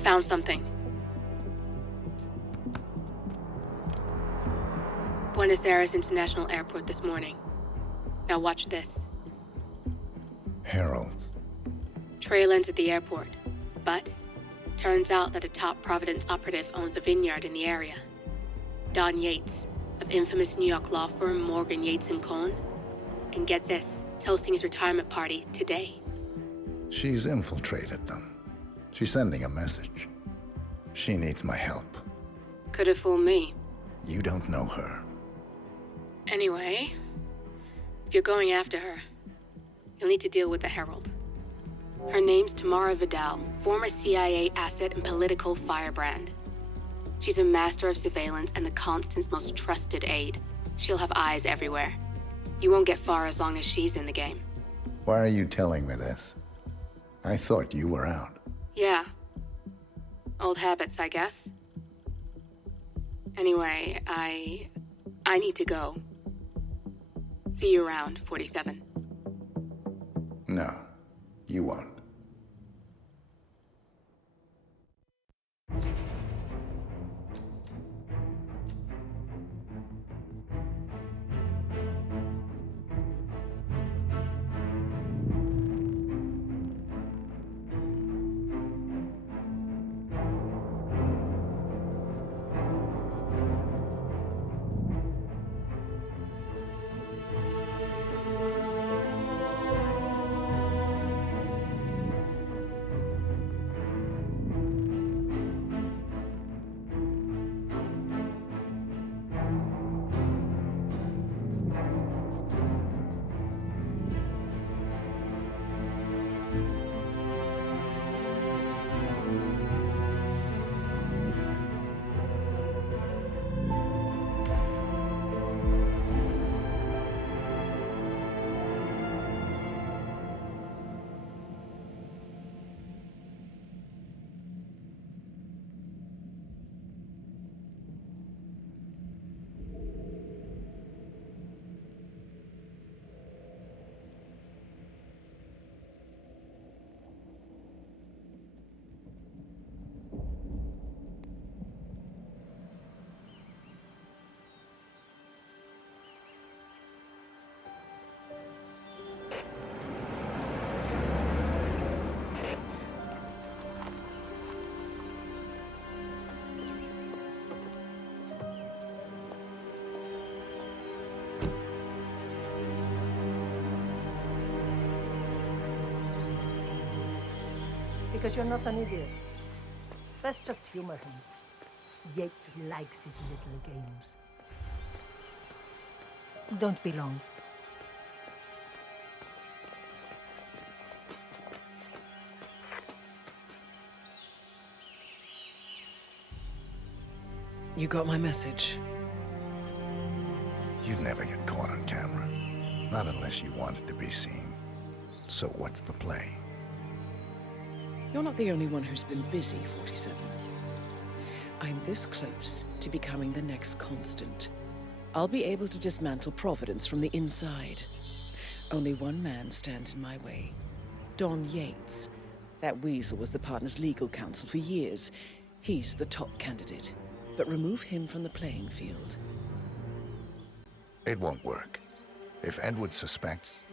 found something. Buenos Aires International Airport this morning. Now watch this. Heralds. Trail ends at the airport, but turns out that a top Providence operative owns a vineyard in the area. Don Yates, of infamous New York law firm Morgan, Yates & Cohn. And get this, it's hosting his retirement party today. She's infiltrated them. She's sending a message. She needs my help. Could have fooled me. You don't know her. Anyway, if you're going after her, you'll need to deal with the Herald. Her name's Tamara Vidal, former CIA asset and political firebrand. She's a master of surveillance and the Constant's most trusted aide. She'll have eyes everywhere. You won't get far as long as she's in the game. Why are you telling me this? I thought you were out. Yeah. Old habits, I guess. Anyway, I need to go. See you around, 47. No, you won't. Because you're not an idiot. Let's just humor him. Yates likes his little games. Don't be long. You got my message. You'd never get caught on camera. Not unless you wanted to be seen. So what's the play? You're not the only one who's been busy, 47. I'm this close to becoming the next Constant. I'll be able to dismantle Providence from the inside. Only one man stands in my way. Don Yates. That weasel was the partner's legal counsel for years. He's the top candidate. But remove him from the playing field. It won't work. If Edward suspects...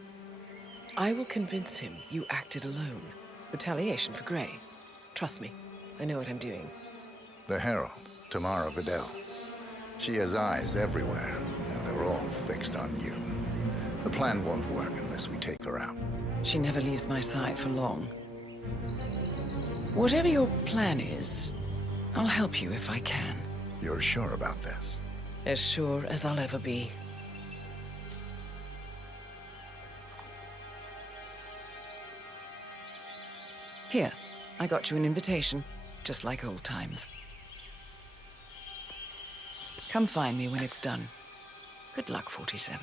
I will convince him you acted alone. Retaliation for Gray. Trust me, I know what I'm doing. The Herald, Tamara Vidal. She has eyes everywhere, and they're all fixed on you. The plan won't work unless we take her out. She never leaves my side for long. Whatever your plan is, I'll help you if I can. You're sure about this? As sure as I'll ever be. Here, I got you an invitation, just like old times. Come find me when it's done. Good luck, 47.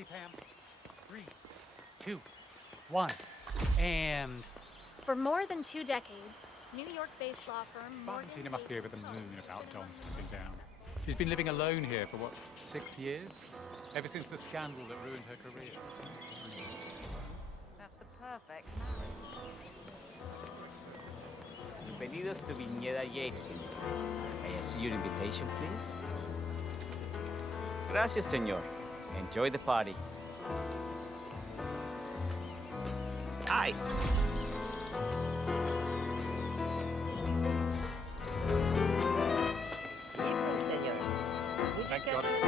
Ready, Pam? 3, 2, 1, and... For more than 2 decades, New York-based law firm Morgan... Argentina must be over the moon about John stepping down. She's been living alone here for, what, 6 years? Ever since the scandal that ruined her career. That's the perfect marriage. Bienvenidos to Viñeda Yates, señor. May I see your invitation, please? Gracias, señor. Enjoy the party. Aye. Thank God it's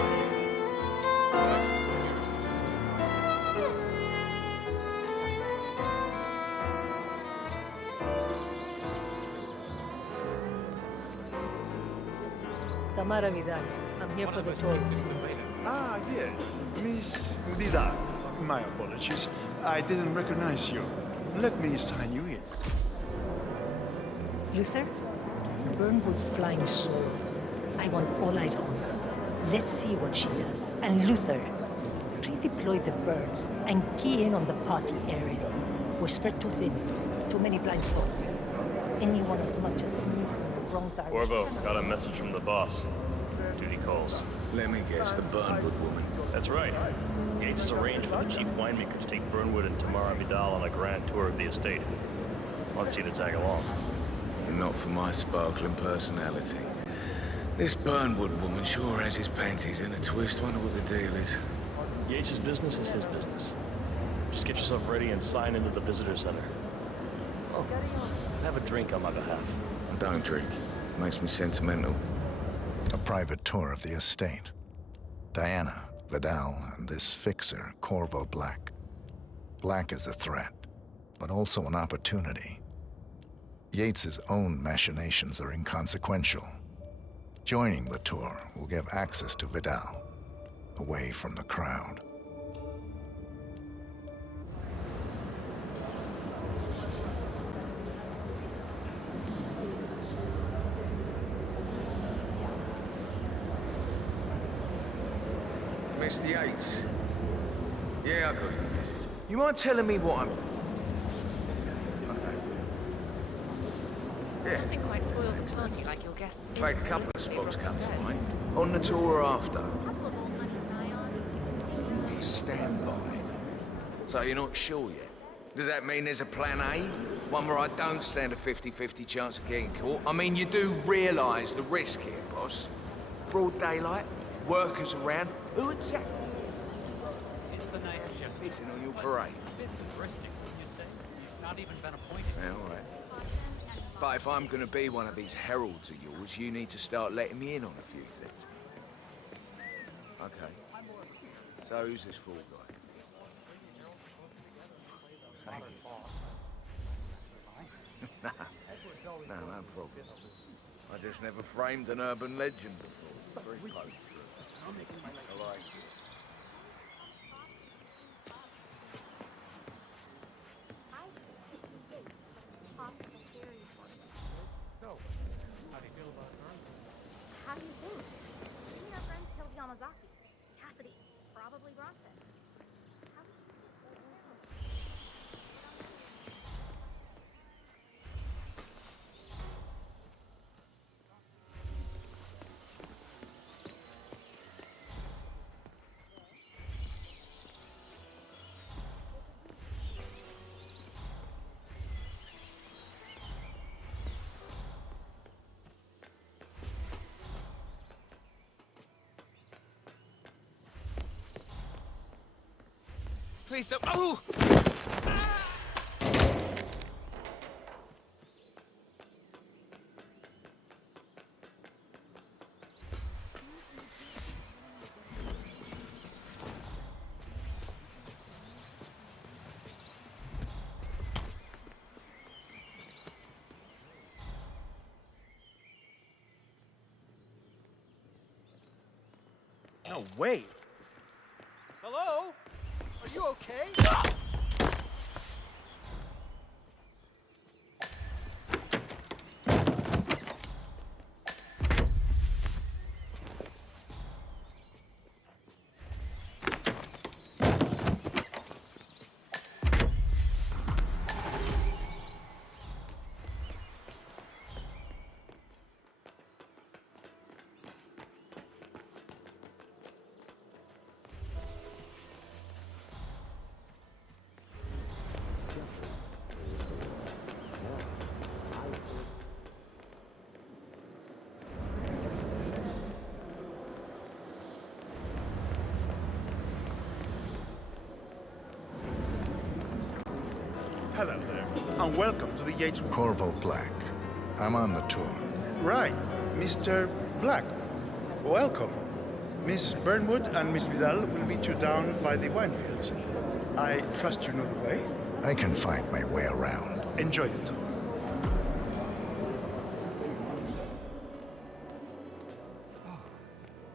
Tamara Vidal. I'm here for the tour. Ah, yeah. Miss Vidal. My apologies. I didn't recognize you. Let me sign you in. Luther? Burnwood's flying solo. I want all eyes on her. Let's see what she does. And Luther, redeploy the birds and key in on the party area. We're spread too thin. Too many blind spots. Anyone as much as sneeze in the wrong direction. Corvo, got a message from the boss. Duty calls. Let me guess, the Burnwood woman. That's right. Yates has arranged for the chief winemaker to take Burnwood and Tamara Vidal on a grand tour of the estate. Wants you to tag along. Not for my sparkling personality. This Burnwood woman sure has his panties in a twist. Wonder what the deal is. Yates' business is his business. Just get yourself ready and sign into the visitor center. Oh, have a drink on my behalf. I don't drink. Makes me sentimental. A private tour of the estate. Diana, Vidal, and this fixer, Corvo Black. Black is a threat, but also an opportunity. Yates's own machinations are inconsequential. Joining the tour will give access to Vidal, away from the crowd. Mr. Yates. Yeah, I got your message. You mind telling me what I'm... Yeah. Nothing quite spoils a party like your guests. In fact, a couple of spots come to mind. On the tour or after? Stand by. So you're not sure yet? Does that mean there's a plan A? One where I don't stand a 50-50 chance of getting caught? I mean, you do realise the risk here, boss. Broad daylight, workers around. Who exactly? It's a nice gesture. Sitting on your parade. A bit hubristic, wouldn't you say? He's not even been appointed. Yeah, all right. But if I'm gonna be one of these heralds of yours, you need to start letting me in on a few things. Okay. So who's this fool guy? No, no problem. I just never framed an urban legend before. Very close to it. All right. So, how do you feel about her? How do you think? She and her friends killed Yamazaki. Cassidy, probably Bronson. How did she get so down? Please don't. Oh! No way. Hello? Are you okay? Hello there, and welcome to the Yates... Corvo Black. I'm on the tour. Right, Mr. Black. Welcome. Miss Burnwood and Miss Vidal will meet you down by the wine fields. I trust you know the way. I can find my way around. Enjoy the tour.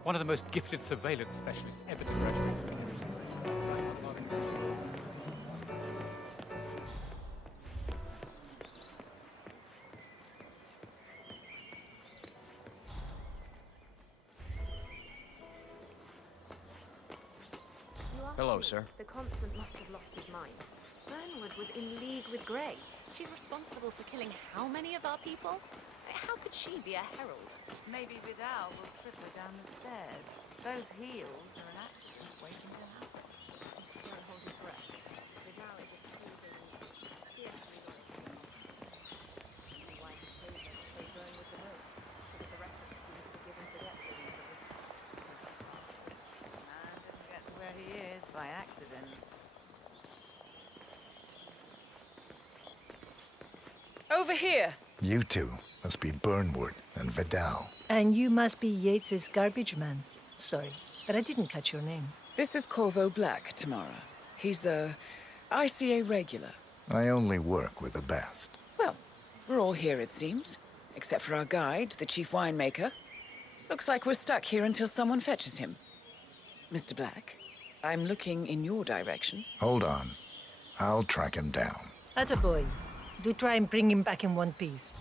One of the most gifted surveillance specialists ever to graduate. Hello, sir. The Constant must have lost his mind. Burnwood was in league with Grey. She's responsible for killing how many of our people? How could she be a herald? Maybe Vidal will trip her down the stairs. Those heels are an accident waiting to happen. Don't hold your breath. Vidal is accusing fiercely why he chose her to play Burnwood the most. Because the rest of the team were given to get things. Man didn't get to where he is by accident. Over here! You two must be Burnwood and Vidal. And you must be Yates's garbage man. Sorry, but I didn't catch your name. This is Corvo Black, Tamara. He's a ICA regular. I only work with the best. Well, we're all here, it seems. Except for our guide, the chief winemaker. Looks like we're stuck here until someone fetches him. Mr. Black, I'm looking in your direction. Hold on. I'll track him down. Attaboy. Do try and bring him back in one piece.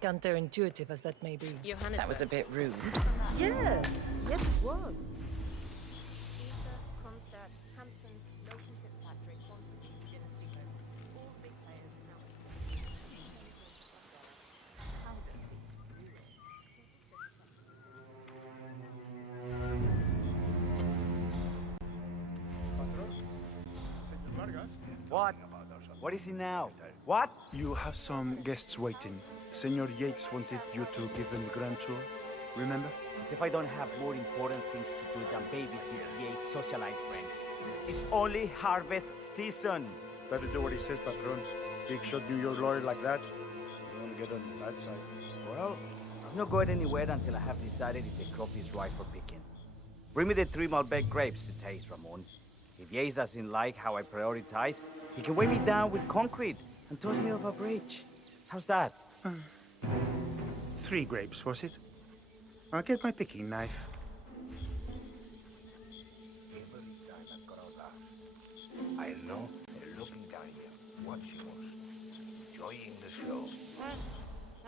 Counterintuitive as that may be. That was a bit rude. Yeah, yes it was. Caesar, Comstack, Hampton, Milton Fitzpatrick, Constantine, Jim Speaker. All big players now. What? What is it now? What? You have some guests waiting. Senor Yates wanted you to give them the grand tour. Remember? As if I don't have more important things to do than babysit Yates' socialite friends. It's only harvest season. Better do what he says, Patron. Big shot New York lawyer like that. You want to get on the bad side. Well, I'm not going anywhere until I have decided if the crop is right for picking. Bring me the 3 Malbec grapes to taste, Ramon. If Yates doesn't like how I prioritize, he can weigh me down with concrete and toss me off a bridge. How's that? 3 grapes, was it? I'll get my picking knife. I know they're looking down here, watching us, enjoying the show.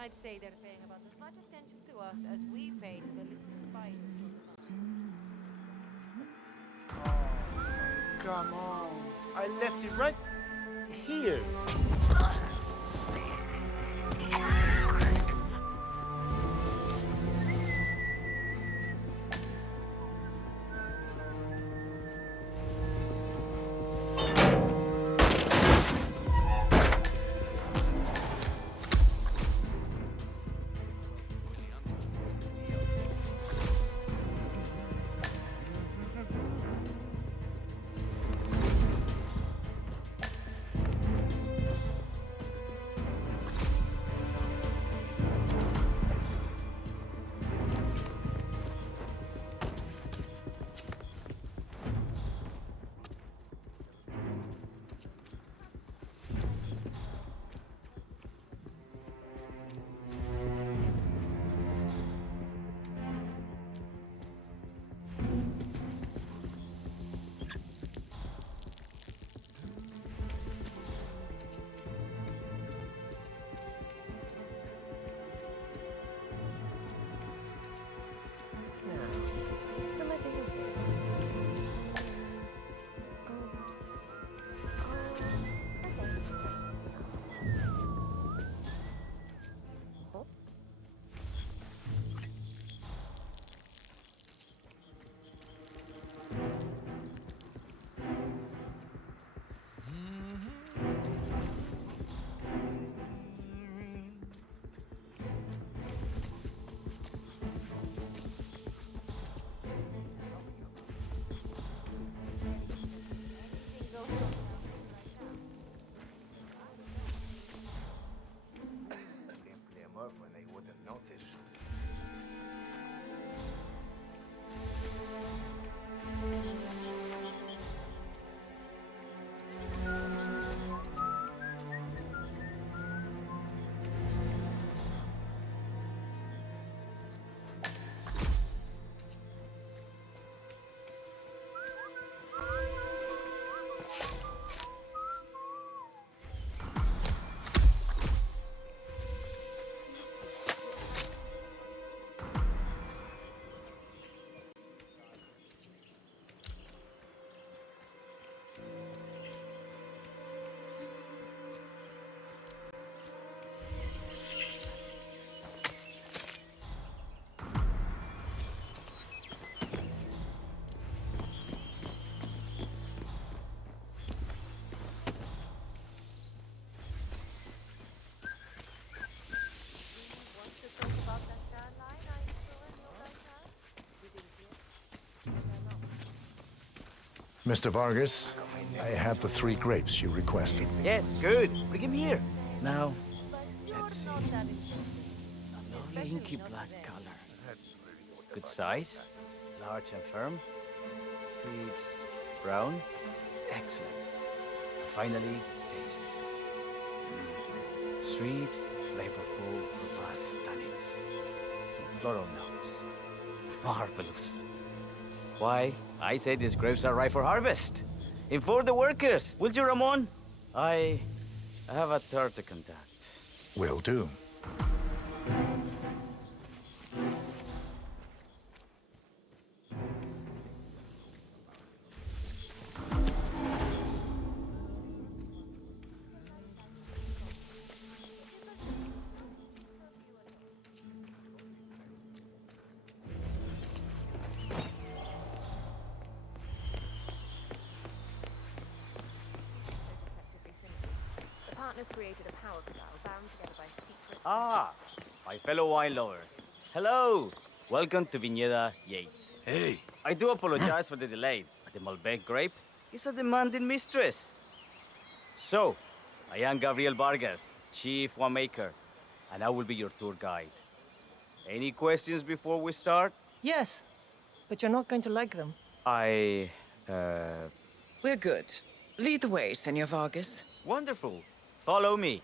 I'd say they're paying about as much attention to us as we pay to the little spiders. Come on. I left it right here. Mr. Vargas, I have the 3 grapes you requested. Yes, good. Bring him here. Now, let's see. A lovely inky black color. Good size. Large and firm. Seeds brown. Excellent. And finally, taste. Sweet, flavorful, robust tannins. Some floral notes. Marvelous. Why, I say these grapes are ripe for harvest. Inform the workers, will you, Ramon? I have a third to contact. Will do. Created a power canal bound together by secret... Ah, my fellow wine lovers. Hello. Welcome to Viñeda Yates. Hey. I do apologize for the delay, but the Malbec grape is a demanding mistress. So, I am Gabriel Vargas, Chief Winemaker, and I will be your tour guide. Any questions before we start? Yes, but you're not going to like them. We're good. Lead the way, Senor Vargas. Wonderful. Follow me.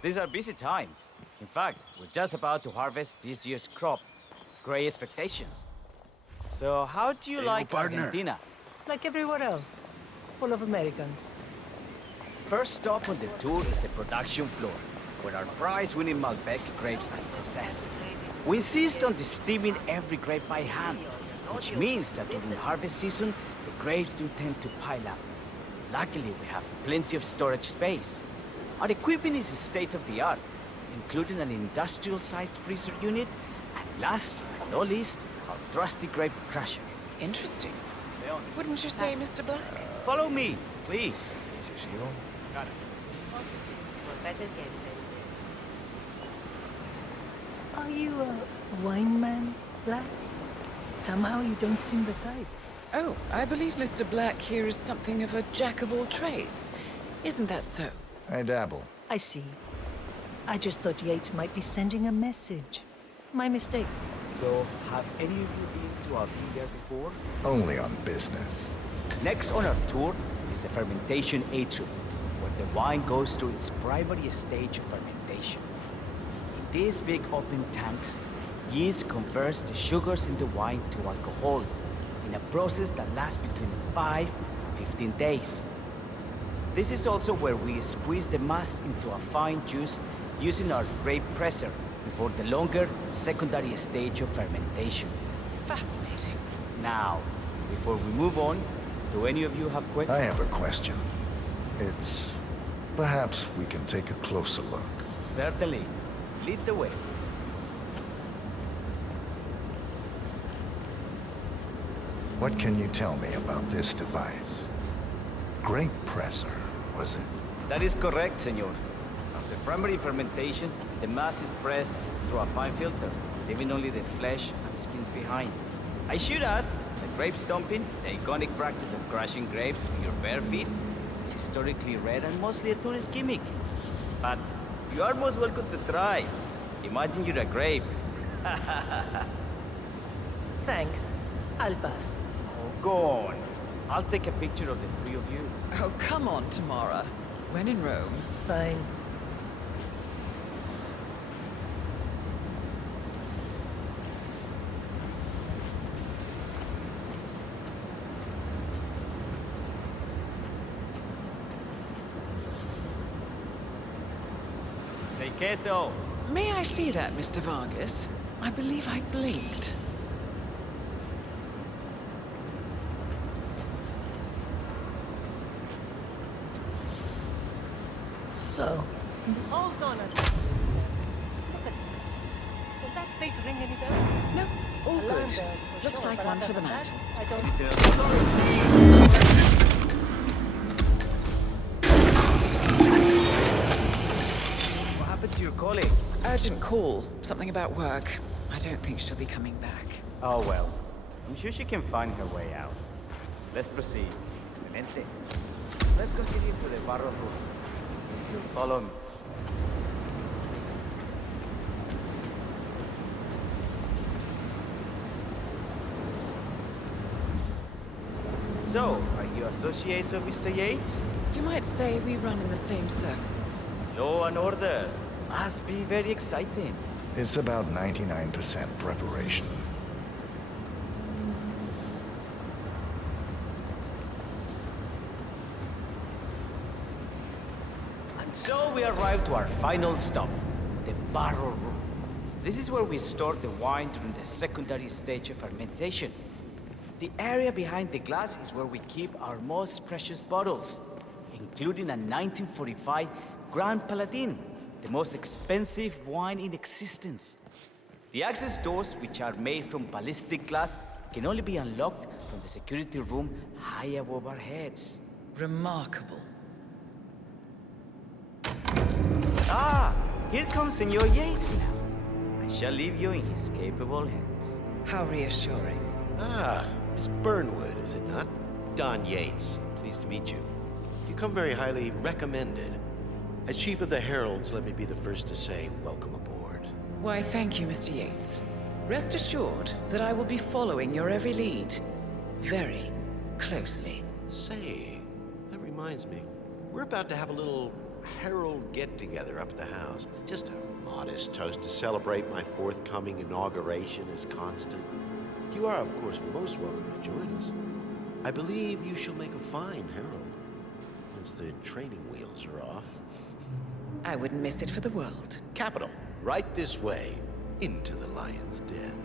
These are busy times. In fact, we're just about to harvest this year's crop. Great expectations. So how do you like Argentina? Like everywhere else. Full of Americans. First stop on the tour is the production floor, where our prize-winning Malbec grapes are processed. We insist on steaming every grape by hand, which means that during harvest season, the grapes do tend to pile up. Luckily, we have plenty of storage space. Our equipment is state-of-the-art, including an industrial-sized freezer unit, and last but not least, our trusty grape crusher. Interesting. Wouldn't you say, Mr. Black? Follow me, please. Got it. Are you a wine man, Black? Somehow you don't seem the type. Oh, I believe Mr. Black here is something of a jack of all trades. Isn't that so? I dabble. I see. I just thought Yates might be sending a message. My mistake. So, have any of you been to a vineyard before? Only on business. Next on our tour is the fermentation atrium, where the wine goes through its primary stage of fermentation. In these big open tanks, yeast converts the sugars in the wine to alcohol, in a process that lasts between 5 and 15 days. This is also where we squeeze the mass into a fine juice using our grape presser before the longer secondary stage of fermentation. Fascinating. Now, before we move on, do any of you have questions? I have a question. It's... perhaps we can take a closer look. Certainly. Lead the way. What can you tell me about this device? Grape presser, was it? That is correct, senor. After primary fermentation, the mass is pressed through a fine filter, leaving only the flesh and skins behind. I should add that grape stomping, the iconic practice of crushing grapes with your bare feet, is historically rare and mostly a tourist gimmick. But you are most welcome to try. Imagine you're a grape. Thanks. I'll pass. Oh, go on. I'll take a picture of the 3 of you. Oh, come on, Tamara. When in Rome. Fine. Say queso. May I see that, Mr. Vargas? I believe I blinked. So, hold on a second. Look at me. Does that face ring any bells? No, all Alarm good. bells for Looks sure, like but one other for the than mat. that, I don't... What happened to your colleague? Urgent call. Something about work. I don't think she'll be coming back. Oh well. I'm sure she can find her way out. let's proceed. Excelente. Let's continue to the barro room. Follow me. So, are you associates of Mr. Yates? You might say we run in the same circles. Law and order. Must be very exciting. It's about 99% preparation. And so we arrive to our final stop, the barrel room. This is where we store the wine during the secondary stage of fermentation. The area behind the glass is where we keep our most precious bottles, including a 1945 Grand Paladin, the most expensive wine in existence. The access doors, which are made from ballistic glass, can only be unlocked from the security room high above our heads. Remarkable. Ah, here comes Senor Yates now. I shall leave you in his capable hands. How reassuring. Ah, Miss Burnwood, is it not? Don Yates, pleased to meet you. You come very highly recommended. As Chief of the Heralds, let me be the first to say welcome aboard. Why, thank you, Mr. Yates. Rest assured that I will be following your every lead. Very closely. Say, that reminds me. We're about to have a little Herald get-together up at the house. Just a modest toast to celebrate my forthcoming inauguration as Constant. You are, of course, most welcome to join us. I believe you shall make a fine herald, once the training wheels are off. I wouldn't miss it for the world. Capital. Right this way, into the lion's den.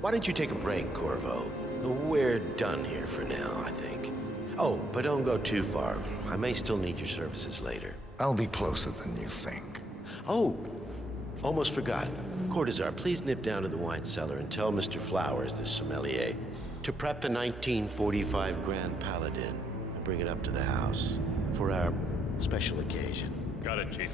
Why don't you take a break, Corvo? We're done here for now, I think. Oh, but don't go too far. I may still need your services later. I'll be closer than you think. Oh, almost forgot. Cortazar, please nip down to the wine cellar and tell Mr. Flowers, the sommelier, to prep the 1945 Grand Paladin and bring it up to the house for our special occasion. Got it, Chief.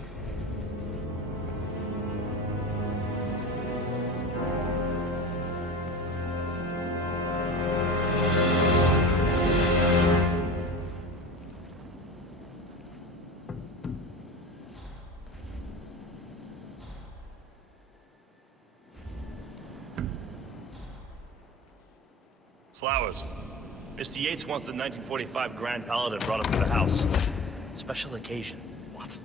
Flowers. Mr. Yates wants the 1945 Grand Paladin brought up to the house. Special occasion. What?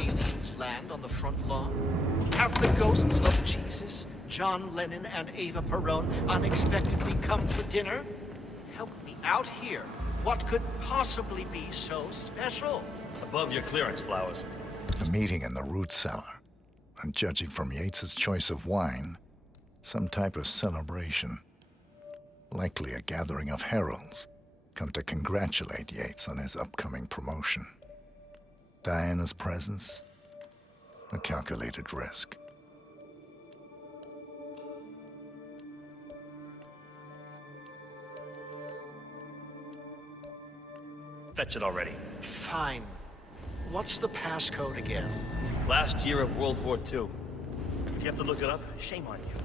Aliens land on the front lawn? Have the ghosts of Jesus, John Lennon, and Eva Perón unexpectedly come for dinner? Help me out here. What could possibly be so special? Above your clearance, Flowers. A meeting in the root cellar. And judging from Yates's choice of wine, some type of celebration. Likely a gathering of heralds come to congratulate Yates on his upcoming promotion. Diana's presence, a calculated risk. Fetch it already. Fine. What's the passcode again? Last year of World War II. If you have to look it up, shame on you.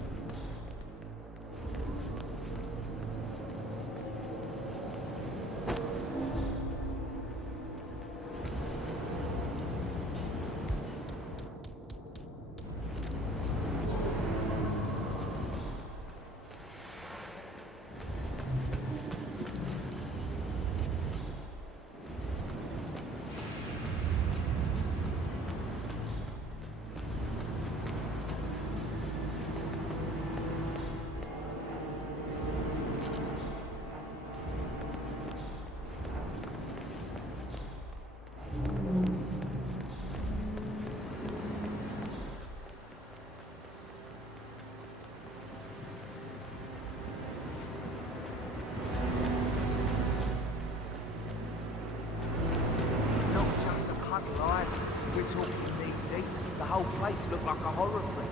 We're talking knee-deep. The whole place looked like a horror film.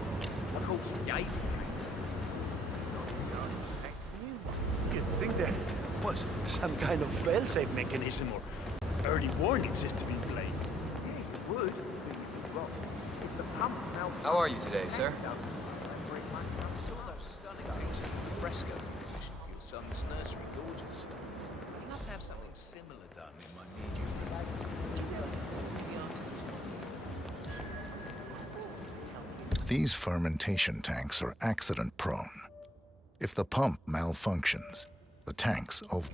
Of course, the 80s. You'd think there was some kind of fail-safe mechanism or early warning system in play. Yeah, it would. If the pump melted... How are you today, sir? Saw those stunning pictures of the fresco the Commission for your son's nursery. Gorgeous stuff. I'd love to have something similar done in my medium room. The artist's These fermentation tanks are accident-prone. If the pump malfunctions, the tanks over.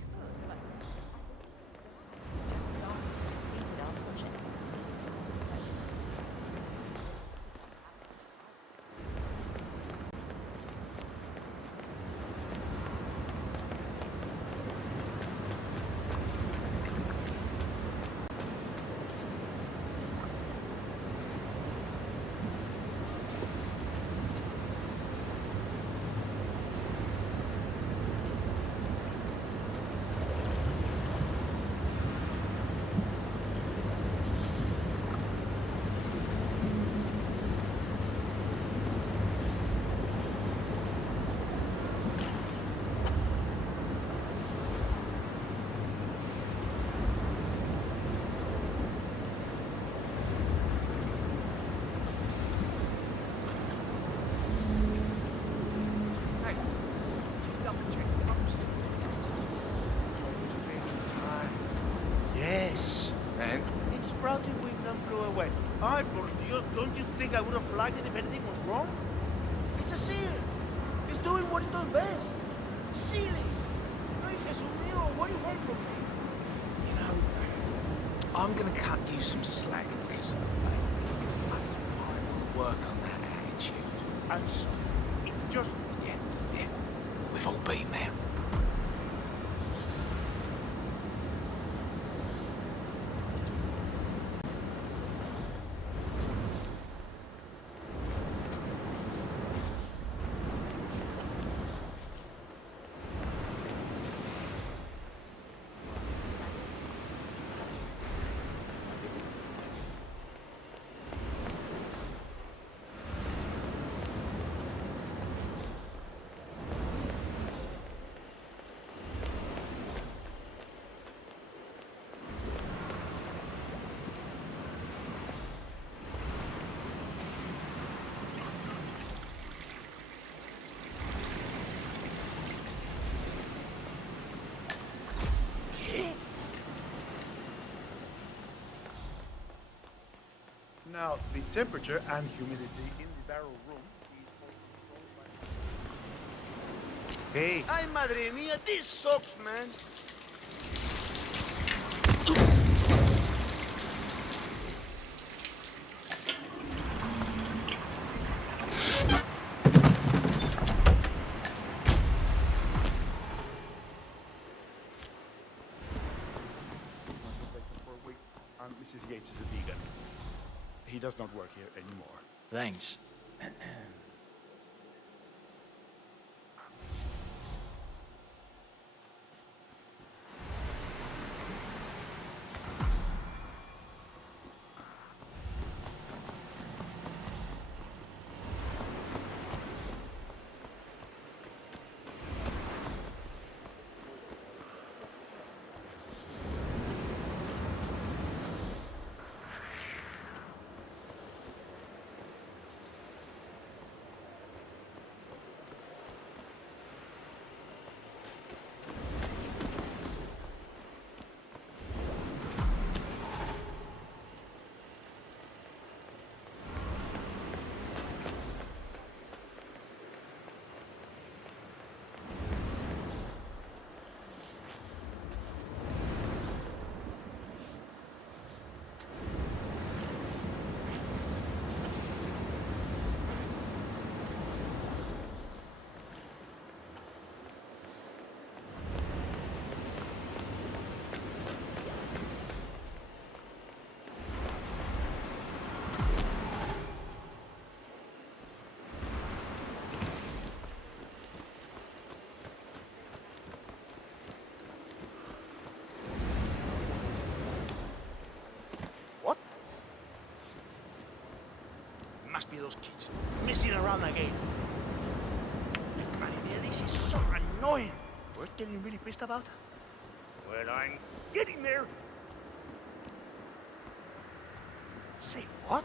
Yes. And? It sprouted wings and flew away. Ay, por Dios, don't you think I would have flagged it if anything was wrong? It's a seal. It's doing what it does best. Sealing. Ay, Jesús mío, what do you want from me? You know, I'm gonna cut you some slack because of the baby. I will work on that attitude. And so, it's just... Yeah. We've all been there. Now, the temperature and humidity in the barrel room is... Hey! Ay, madre mía, this sucks, man! And Mrs. Yates is a vegan. He does not work here anymore. Thanks. Must be those kids messing around again. Maria, this is so annoying. What are you really pissed about? Well, I'm getting there. Say what?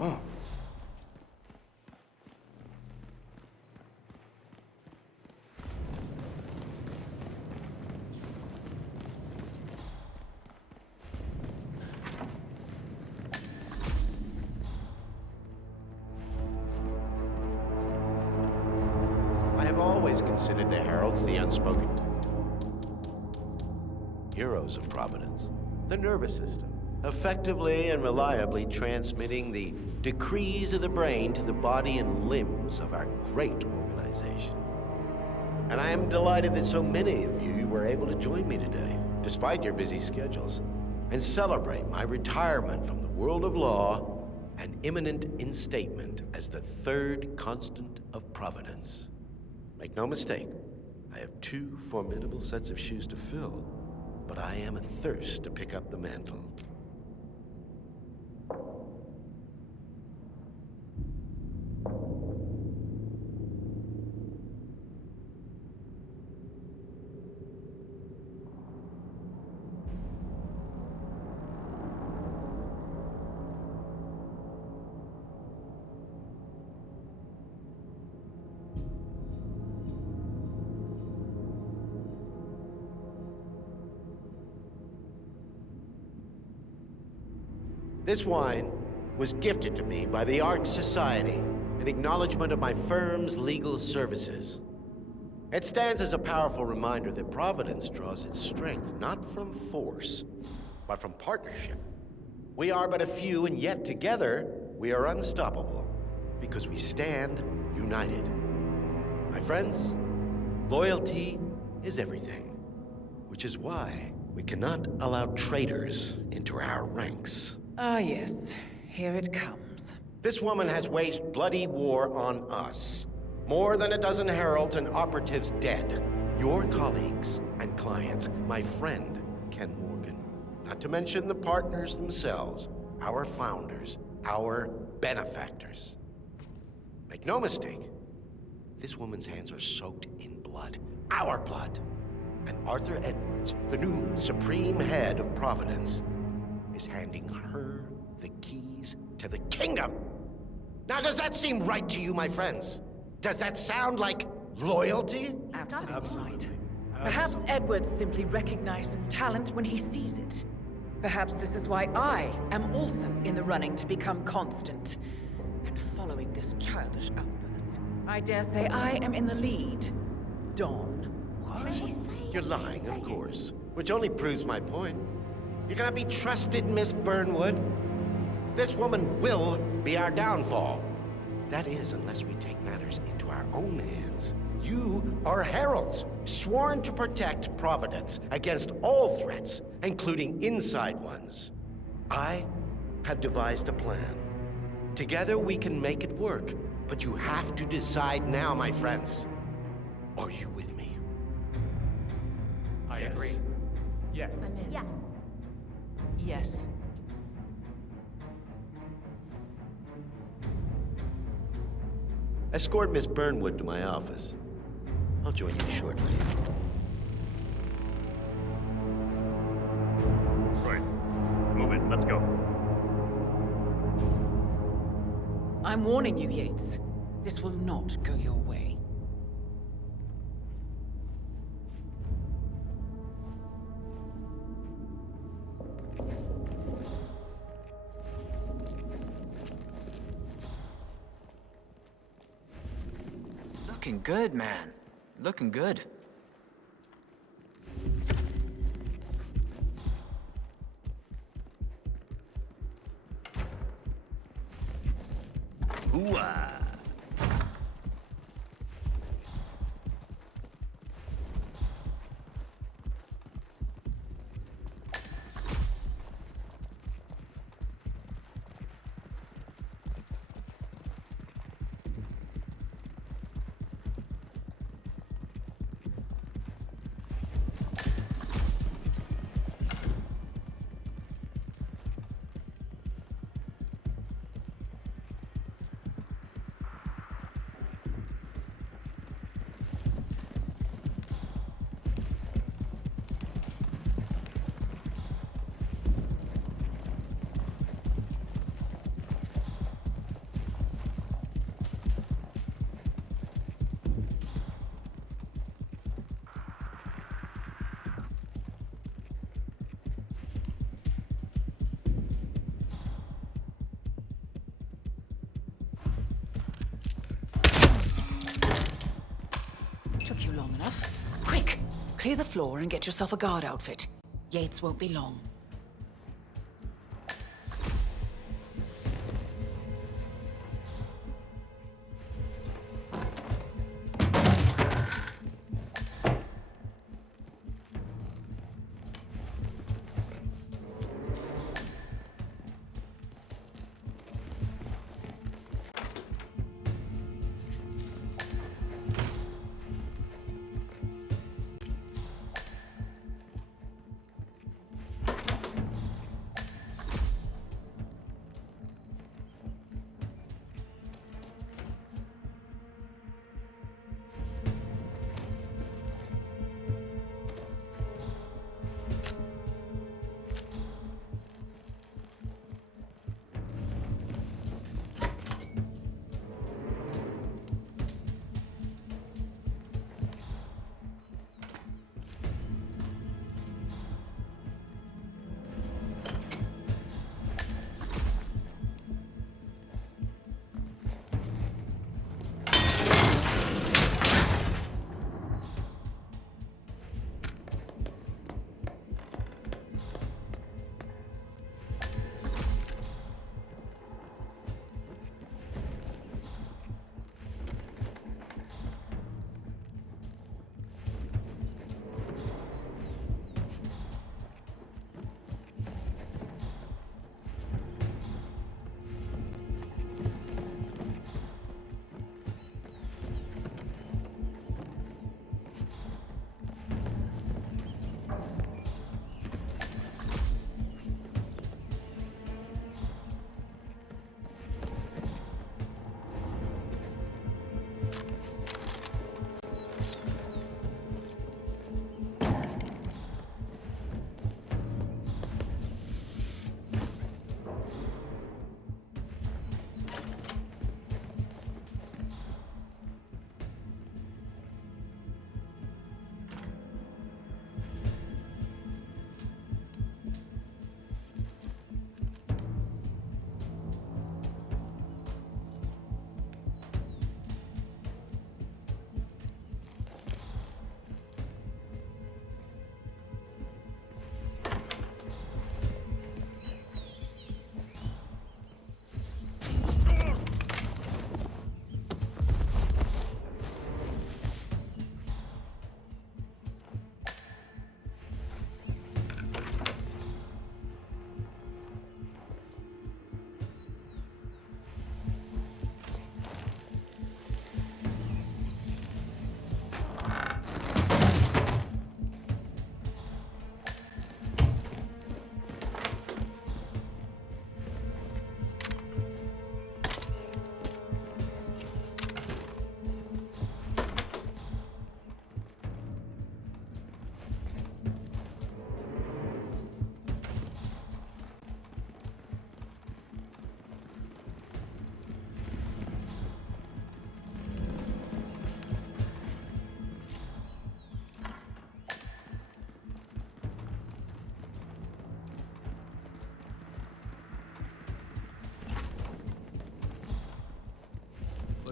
Oh. I have always considered the heralds the unspoken heroes of Providence. The nervous system, effectively and reliably transmitting the decrees of the brain to the body and limbs of our great organization. And I am delighted that so many of you were able to join me today, despite your busy schedules, and celebrate my retirement from the world of law and imminent instatement as the third constant of Providence. Make no mistake, I have two formidable sets of shoes to fill, but I am athirst to pick up the mantle. This wine was gifted to me by the Art Society in acknowledgement of my firm's legal services. It stands as a powerful reminder that Providence draws its strength not from force, but from partnership. We are but a few, and yet together we are unstoppable because we stand united. My friends, loyalty is everything, which is why we cannot allow traitors into our ranks. Ah, yes. Here it comes. This woman has waged bloody war on us. More than a dozen heralds and operatives dead. Your colleagues and clients, my friend, Ken Morgan. Not to mention the partners themselves, our founders, our benefactors. Make no mistake, this woman's hands are soaked in blood. Our blood. And Arthur Edwards, the new supreme head of Providence, is handing her the keys to the kingdom. Now, does that seem right to you, my friends? Does that sound like loyalty? Absolutely right. Perhaps Edwards simply recognizes talent when he sees it. Perhaps this is why I am also in the running to become constant. And following this childish outburst, I dare say I am in the lead. Dawn. What did she say? You're lying, of course, which only proves my point. You cannot be trusted, Miss Burnwood. This woman will be our downfall. That is, unless we take matters into our own hands. You are heralds, sworn to protect Providence against all threats, including inside ones. I have devised a plan. Together we can make it work, but you have to decide now, my friends. Are you with me? I agree. Yes. I'm in. Yes. Yes. Escort Miss Burnwood to my office. I'll join you shortly. Right. Move it. Let's go. I'm warning you, Yates. This will not go your way. Looking good, man. Looking good. Ooh-ah. stuff? Quick! Clear the floor and get yourself a guard outfit. Yates won't be long.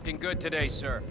Looking good today, sir.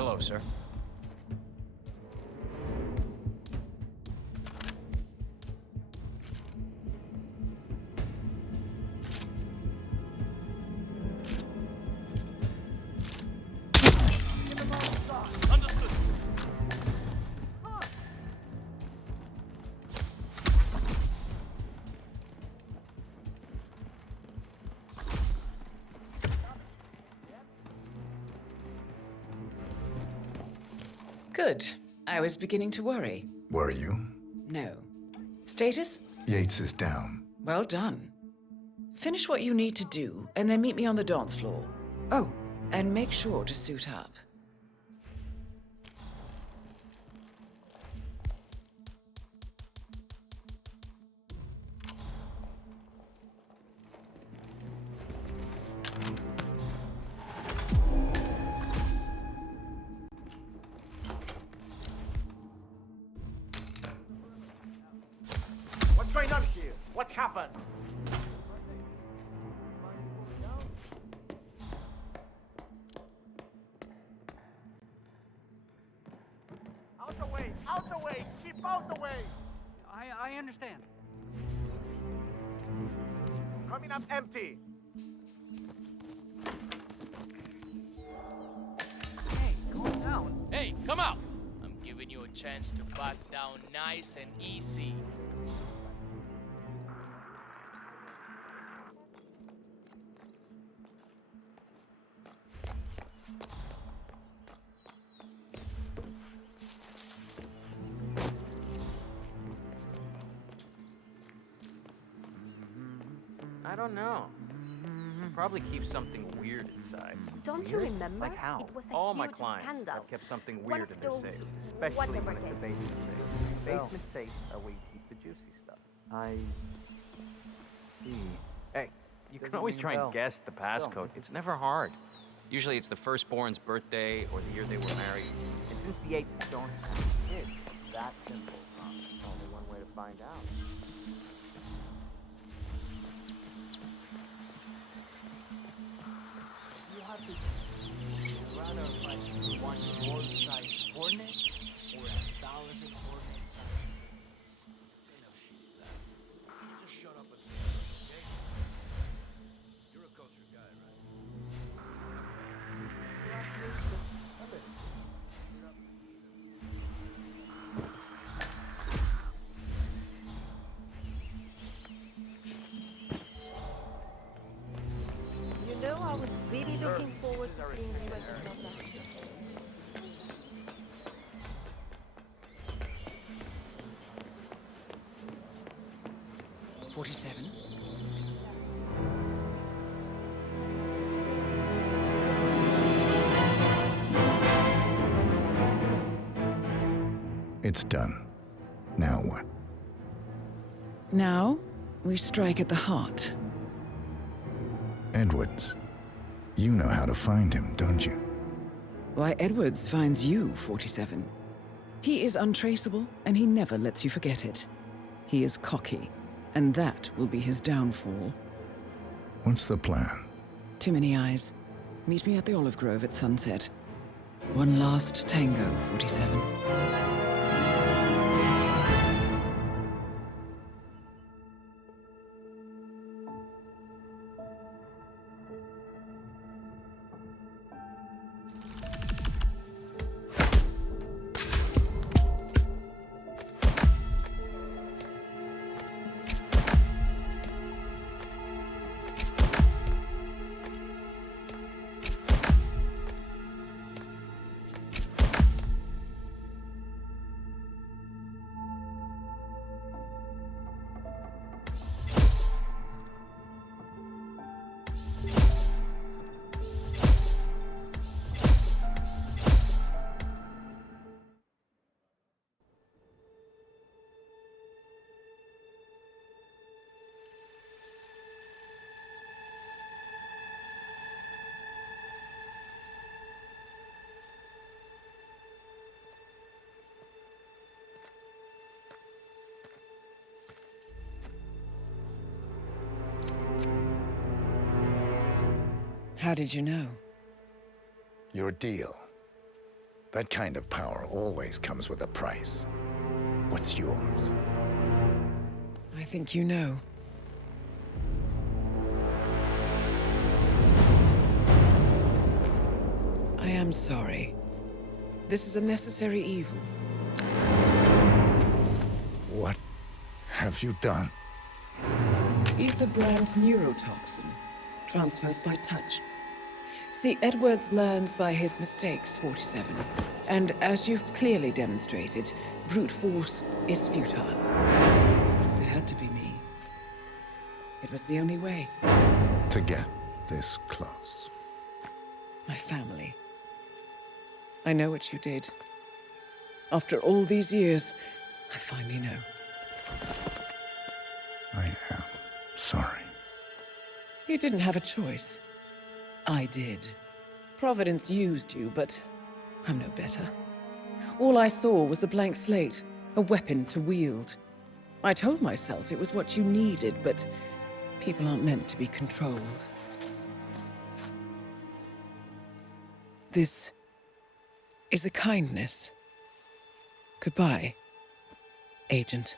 Hello, sir. Good. I was beginning to worry. Were you? No. Status? Yates is down. Well done. Finish what you need to do, and then meet me on the dance floor. Oh, and make sure to suit up. What's going on here? What happened? Out the way! Out the way! Keep out the way! I understand. Coming up empty. Hey, calm down. Hey, come out! I'm giving you a chance to back down nice and easy. I don't know. Probably keep something weird inside. Don't you remember? Like how? It was a All my huge clients scandal. have kept something One weird of in their those safes, especially whatever when it's a games. basement safe. Basement safes are where you keep the juicy stuff. I see. Hey, you can always try and guess the passcode. It's never hard. Usually it's the firstborn's birthday or the year they were married. And since the Yates don't have kids, that simple. Only one way to find out. You have to rather like one world-sized hornet or 1,000 hornets. Enough shit of that. You just shut up and okay? You're a cultured guy, right? You know, I was really looking forward to seeing you at the club last year. 47. It's done. Now what? Now, we strike at the heart. Edwards. You know how to find him, don't you? Why, Edwards finds you, 47. He is untraceable, and he never lets you forget it. He is cocky, and that will be his downfall. What's the plan? Too many eyes. Meet me at the Olive Grove at sunset. One last tango, 47. How did you know? Your deal. That kind of power always comes with a price. What's yours? I think you know. I am sorry. This is a necessary evil. What have you done? Ether brand neurotoxin. Transfers by touch. See, Edwards learns by his mistakes, 47. And as you've clearly demonstrated, brute force is futile. It had to be me. It was the only way. To get this close. My family. I know what you did. After all these years, I finally know. I am sorry. You didn't have a choice. I did. Providence used you, but I'm no better. All I saw was a blank slate, a weapon to wield. I told myself it was what you needed, but people aren't meant to be controlled. This is a kindness. Goodbye, Agent.